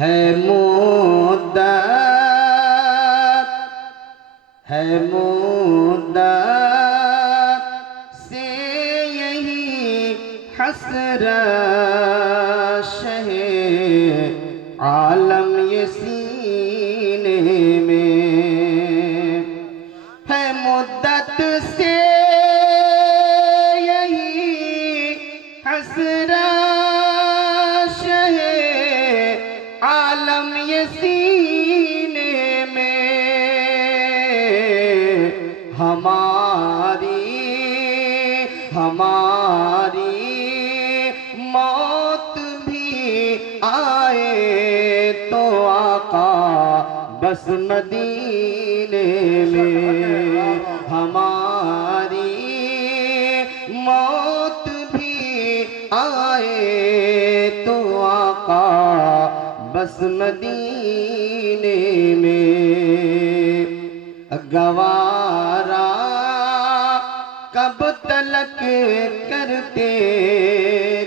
ہے مدت ہے مدت سے یہی حسرت شہ عالم یہ سینے میں ہے مدت سے یہی حسرت شہ عالم یہ سینے میں ہماری موت بھی آئے تو آقا بس مدینے میں ہماری موت بھی آئے تو آقا بس مدینے میں گوارا کب تلک کرتے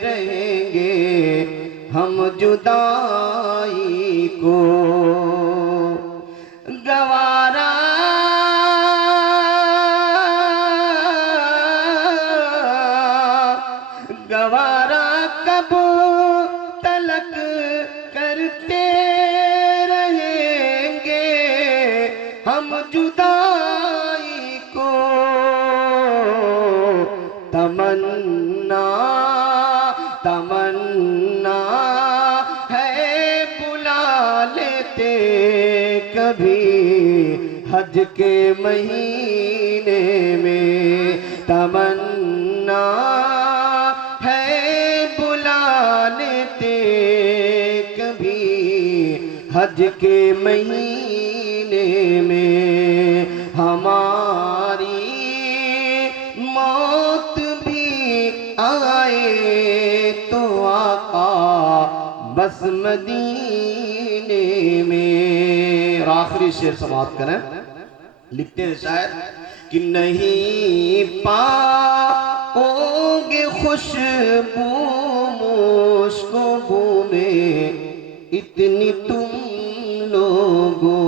رہیں گے ہم جدائی کو گوارا گوارا کب تلک کرتے رہیں گے ہم جدائی کو تمنا ہے بلا لیتے کبھی حج کے مہینے میں تمنا ہے بلا لیتے کبھی حج کے مہینے میں ہماری موت بھی آئے تو آقا بس مدینے میں اور آخری شعر سماعت کریں لکھتے ہیں شاعر کہ نہیں پاؤ گے خوشبو مشک و بو میں اتنی تم لوگوں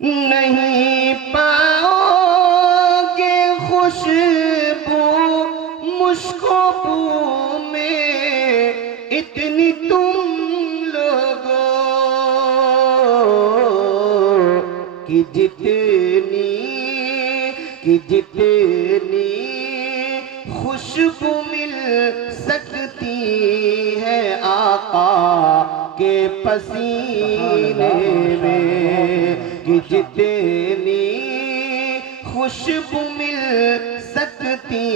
نہیں پاؤ گے خوشبو مشک و بو میں اتنی تم لوگوں کہ جتنی خوشبو مل سکتی ہے آقا کے پسینے میں کہ جتنی خوشبو مل سکتی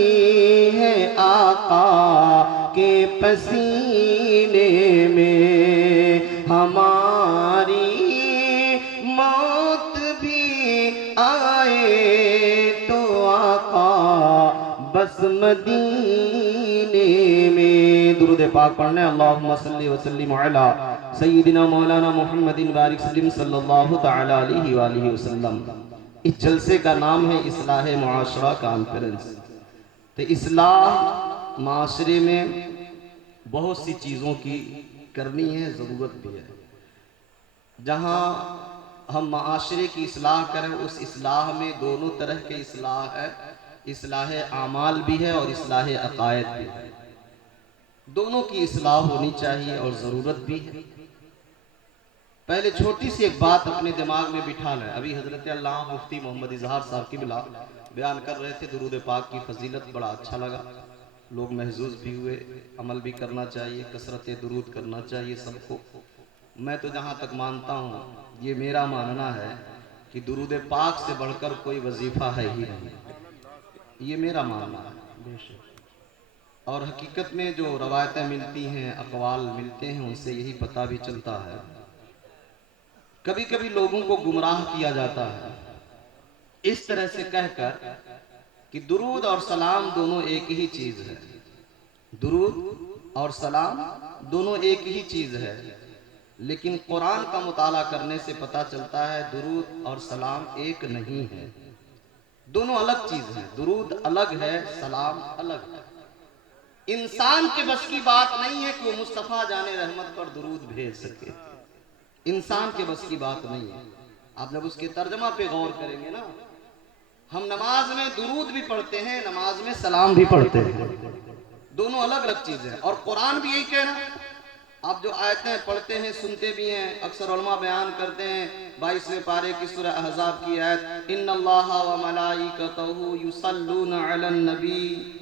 ہے آقا کے پسینے میں ہماری موت بھی آئے تو آقا بس مدینے میں درود پاک پڑھنے اللہم صلی وسلم علی سیدنا مولانا محمد بارک سلم صلی اللہ تعالی علیہ وآلہ وسلم اس جلسے کا نام ہے اصلاح معاشرہ کانفرنس تو اصلاح معاشرے میں بہت سی چیزوں کی کرنی ہے ضرورت بھی ہے جہاں ہم معاشرے کی اصلاح کریں اس اصلاح میں دونوں طرح کے اصلاح ہے اصلاح اعمال بھی ہے اور اصلاح عقائد بھی ہے دونوں کی اصلاح ہونی چاہیے اور ضرورت بھی ہے پہلے چھوٹی سی ایک بات اپنے دماغ میں بٹھا لیں ابھی حضرت علامہ مفتی محمد اظہار صاحب قبلہ بیان کر رہے تھے درود پاک کی فضیلت بڑا اچھا لگا لوگ محظوظ بھی ہوئے عمل بھی کرنا چاہیے کثرت درود کرنا چاہیے سب کو میں تو جہاں تک مانتا ہوں یہ میرا ماننا ہے کہ درود پاک سے بڑھ کر کوئی وظیفہ ہے ہی نہیں یہ میرا ماننا ہے اور حقیقت میں جو روایتیں ملتی ہیں اقوال ملتے ہیں ان سے یہی پتہ بھی چلتا ہے کبھی کبھی لوگوں کو گمراہ کیا جاتا ہے اس طرح سے کہہ کر کہ درود اور سلام دونوں ایک ہی چیز ہے درود اور سلام دونوں ایک ہی چیز ہے لیکن قرآن کا مطالعہ کرنے سے پتہ چلتا ہے درود اور سلام ایک نہیں ہے دونوں الگ چیز ہیں درود الگ ہے سلام الگ ہے انسان کے بس کی بات نہیں ہے کہ وہ مصطفیٰ جان رحمت پر درود بھیج سکے، انسان کے بس کی بات نہیں ہے۔ آپ جب اس کے ترجمہ پہ غور کریں گے نا، ہم نماز میں درود بھی پڑھتے ہیں، نماز میں سلام بھی پڑھتے ہیں، دونوں الگ الگ چیزیں ہیں، اور قرآن بھی یہی کہنا۔ آپ جو آیتیں پڑھتے ہیں سنتے بھی ہیں، اکثر علماء بیان کرتے ہیں 22ویں پارے کی سورہ احزاب کی آیت، ان اللہ و ملائکتہ یصلون علی النبی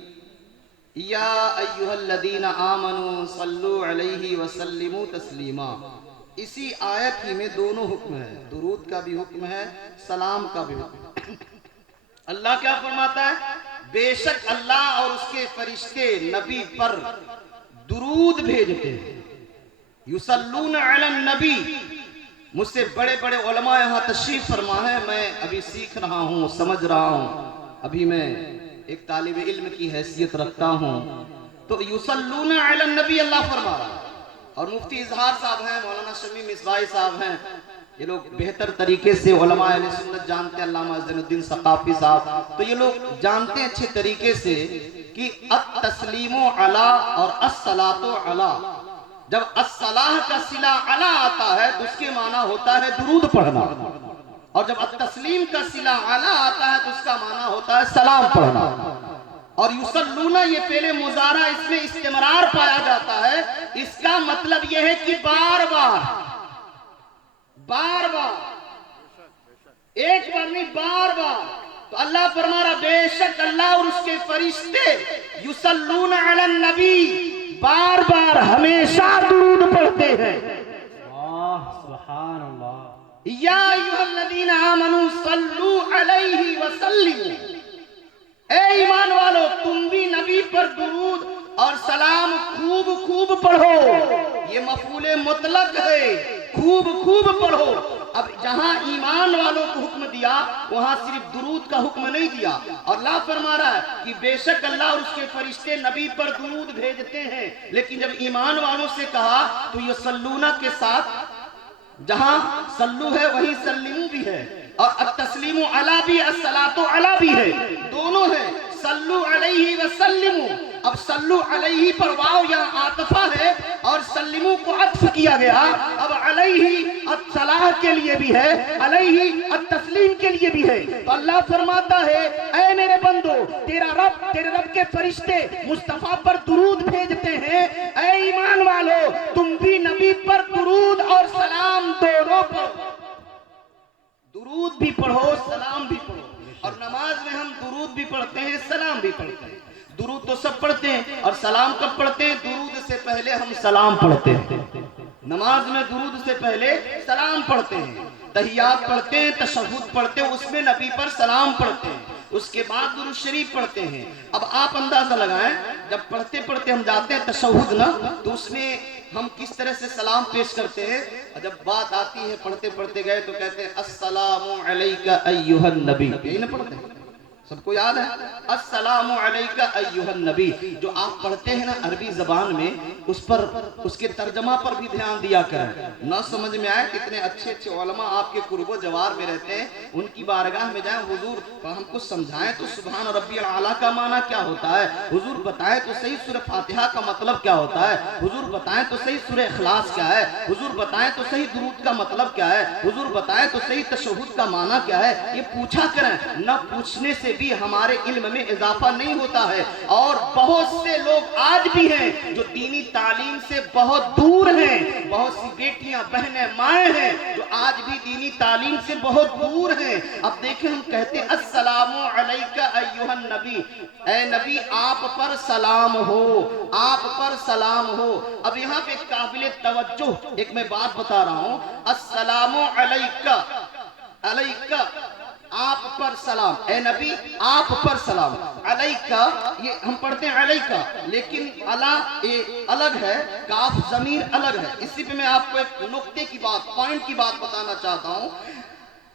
یا ایہا الذین آمنوا صلوا علیہ وسلموا تسلیما۔ اسی آیت ہی میں دونوں حکم ہے، درود کا بھی حکم ہے، سلام کا بھی حکم ہے۔ اللہ کیا فرماتا ہے؟ بے شک اللہ اور اس کے فرشتے نبی پر درود بھیجتے ہیں، یصلون علی النبی۔ مجھ سے بڑے بڑے علماء یہاں تشریف فرما ہے، میں ابھی سیکھ رہا ہوں، سمجھ رہا ہوں، ابھی میں ایک طالب علم کی حیثیت رکھتا ہوں، تو یصلون علی النبی اللہ فرما رہا ہے۔ اور مفتی اظہار صاحب ہیں، مولانا شمیم مصباحی صاحب ہیں، یہ لوگ بہتر طریقے سے علماء اہل سنت جانتے ہیں، علامہ عز الدین ثقافی صاحب، تو یہ لوگ جانتے ہیں اچھے طریقے سے کہ التسلیم علی اور الصلاۃ علی، جب الصلاۃ کا صلہ علی آتا ہے تو اس کے معنی ہوتا ہے درود پڑھنا، اور جب التسلیم کا صلہ علی آتا ہے تو اس کا معنی ہوتا ہے سلام پڑھنا۔ اور یصلون یہ پہلے مضارع، اس میں استمرار پایا جاتا ہے، اس کا مطلب یہ ہے کہ بار بار بار بار، ایک بار نہیں بار بار۔ تو اللہ فرما رہا بے شک اللہ اور اس کے فرشتے یصلون علی النبی، بار بار ہمیشہ درود پڑھتے ہیں۔ سبحان اللہ۔ یا ایھا الذین آمنوا صلوا علیہ وسلموا، اے ایمان والو تم بھی نبی پر درود اور سلام خوب خوب پڑھو۔ یہ مفعول مطلق ہے، خوب خوب پڑھو۔ اب جہاں ایمان والوں کو حکم دیا وہاں صرف درود کا حکم نہیں دیا، اور اللہ فرما رہا ہے کہ بے شک اللہ اور اس کے فرشتے نبی پر درود بھیجتے ہیں، لیکن جب ایمان والوں سے کہا تو یہ سلونا کے ساتھ جہاں سلو ہے وہیں سلمو بھی ہے، اور التسلیم علی بھی، الصلاۃ علی بھی ہے، دونوں ہیں۔ صلو علیہ وسلمو، اب صلو علیہ پر واو یہاں عاطفہ ہے اور سلمو کو عطف کیا گیا، اب علیہ الصلاح کے لیے بھی ہے، علیہ التسلیم کے لیے بھی ہے۔ تو اللہ فرماتا ہے اے میرے بندو، تیرے رب کے فرشتے مصطفیٰ پر درود بھیجتے ہیں، اے ایمان والو تم بھی نبی پر درود اور سلام دونوں پڑھو، درود بھی پڑھو سلام بھی پڑھو۔ اور نماز میں ہم درود بھی پڑھتے ہیں سلام بھی پڑھتے ہیں، درود تو سب پڑھتے ہیں، اور سلام کب پڑھتے ہیں؟ درود سے پہلے ہم سلام پڑھتے ہیں، نماز میں درود سے پہلے سلام پڑھتے ہیں، تحیات پڑھتے ہیں، تشہد پڑھتے ہیں، اس میں نبی پر سلام پڑھتے ہیں، اس کے بعد درود شریف پڑھتے ہیں۔ اب آپ اندازہ لگائیں، جب پڑھتے پڑھتے ہم جاتے ہیں تشہد نا، تو اس میں ہم کس طرح سے سلام پیش کرتے ہیں؟ جب بات آتی ہے پڑھتے پڑھتے گئے تو کہتے ہیں السلام علیکہ ایھا النبی، یہی نہ پڑھتے ہیں؟ سب کو یاد ہے السلام علیکہ ایھا النبی؟ جو آپ پڑھتے ہیں نا عربی زبان میں، اس کے ترجمہ پر بھی دھیان دیا کریں، نہ سمجھ میں آئے کتنے اچھے اچھے علماء آپ کے قرب و جوار میں رہتے ہیں، ان کی بارگاہ میں جائیں، حضور ہم کو سمجھائیں تو سبحان ربی الاعلیٰ کا معنی کیا ہوتا ہے، حضور بتائیں تو صحیح سورہ فاتحہ کا مطلب کیا ہوتا ہے، حضور بتائیں تو صحیح سورہ اخلاص کیا ہے، حضور بتائیں تو صحیح درود کا مطلب کیا ہے، حضور بتائیں تو صحیح تشہد کا معنی کیا ہے۔ یہ پوچھا کریں، نہ پوچھنے سے بھی ہمارے علم میں اضافہ نہیں ہوتا ہے۔ اور بہت سے لوگ آج بھی ہیں جو دینی تعلیم سے بہت دور ہیں، بہت سی بیٹیاں بہنیں مائیں ہیں جو آج بھی دینی تعلیم سے بہت دور ہیں۔ اب دیکھیں ہم کہتے ہیں السلام علیکہ ایھا النبی، اے نبی آپ پر سلام ہو، آپ پر سلام ہو۔ اب یہاں پہ قابل توجہ ایک میں بات بتا رہا ہوں، السلام علیکہ، علیکہ آپ پر سلام، اے نبی آپ پر سلام، علیکہ یہ ہم پڑھتے ہیں علیکہ، لیکن الگ ہے، کاف ضمیر الگ ہے۔ اسی پہ میں آپ کو ایک نقطے کی بات، پوائنٹ کی بات بتانا چاہتا ہوں۔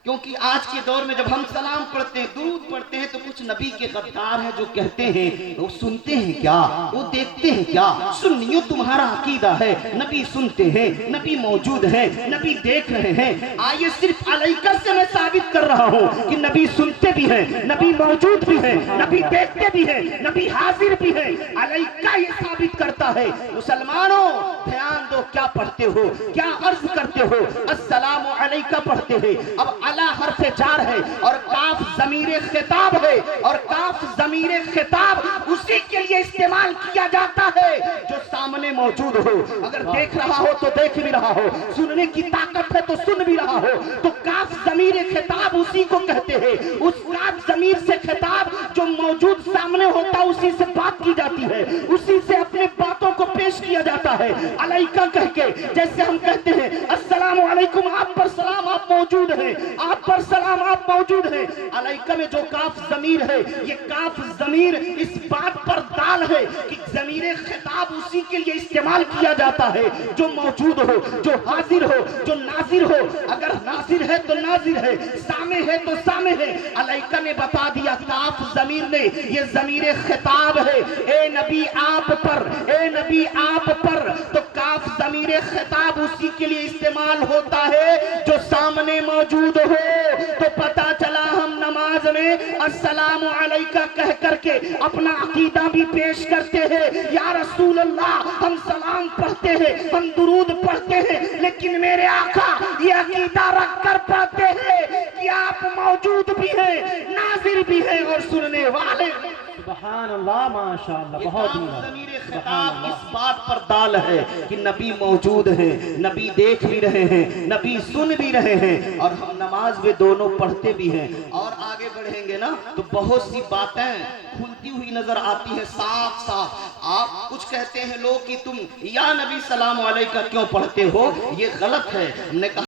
کیونکہ آج کے دور میں جب ہم سلام پڑھتے ہیں درود پڑھتے ہیں تو کچھ نبی کے غدار ہیں جو کہتے ہیں وہ سنتے ہیں کیا وہ دیکھتے ہیں کیا سنیوں تمہارا عقیدہ ہے نبی سنتے ہیں نبی موجود ہیں نبی دیکھ رہے ہیں آئیے صرف علیکہ سے میں ثابت کر رہا ہوں کہ نبی سنتے بھی ہیں نبی موجود بھی ہیں نبی دیکھتے بھی ہیں نبی حاضر بھی ہیں علیکہ یہ ثابت کرتا ہے مسلمانوں دھیان دو کیا پڑھتے ہو کیا عرض کرتے ہو السلام علیکہ پڑھتے ہیں اب علا حرف جار ہے اور کاف ضمیر خطاب ہے اور کاف ضمیر خطاب اسی کے لیے استعمال کیا جاتا ہے جو سامنے موجود ہو اگر دیکھ رہا ہو تو دیکھ بھی رہا ہو سننے کی طاقت ہے تو سن بھی رہا ہو تو کاف ضمیر خطاب اسی کو کہتے ہیں اس کاف ضمیر سے خطاب جو موجود سامنے ہوتا اسی سے بات کی جاتی ہے اسی سے اپنے باتوں کو پیش کیا جاتا ہے علیکہ کہہ کے جیسے ہم کہتے ہیں السلام علیکم آپ پر سلام آپ موجود ہیں آپ پر سلام آپ موجود ہیں علیکہ میں جو کاف ضمیر ہے یہ کاف ضمیر اس بات پر دال ہے کہ ضمیر خطاب اسی کے لیے استعمال کیا جاتا ہے جو موجود ہو جو حاضر ہو جو ناظر ہو اگر ناظر ہے تو ناظر ہے سامع ہے تو سامع ہے علیکہ نے بتا دیا کاف ضمیر نے یہ ضمیر خطاب ہے اے نبی آپ پر اے نبی آپ پر تو کاف ضمیر خطاب اسی کے لیے استعمال ہوتا ہے جو سامنے موجود ہو تو پتا چلا ہم نماز میں السلام علیکہ کہہ کر کے اپنا عقیدہ بھی پیش کرتے ہیں یا رسول اللہ ہم سلام پڑھتے ہیں ہم درود پڑھتے ہیں لیکن میرے آقا یہ عقیدہ رکھ کر پڑھتے ہیں کہ آپ موجود بھی ہیں ناظر بھی ہیں اور سننے والے سبحان اللہ ماشاءاللہ بہت ہی ضمیر خطاب اس بات پر دال ہے کہ نبی موجود ہیں نبی دیکھ بھی رہے ہیں نبی سن بھی رہے ہیں اور ہم نماز میں دونوں پڑھتے بھی ہیں اور آگے بڑھیں گے نا تو بہت سی باتیں کھلتی ہوئی نظر آتی ہیں صاف صاف آپ کچھ کہتے ہیں لوگ کہ تم یا نبی سلام علیکہ کیوں پڑھتے ہو یہ غلط ہے ہم نے کہا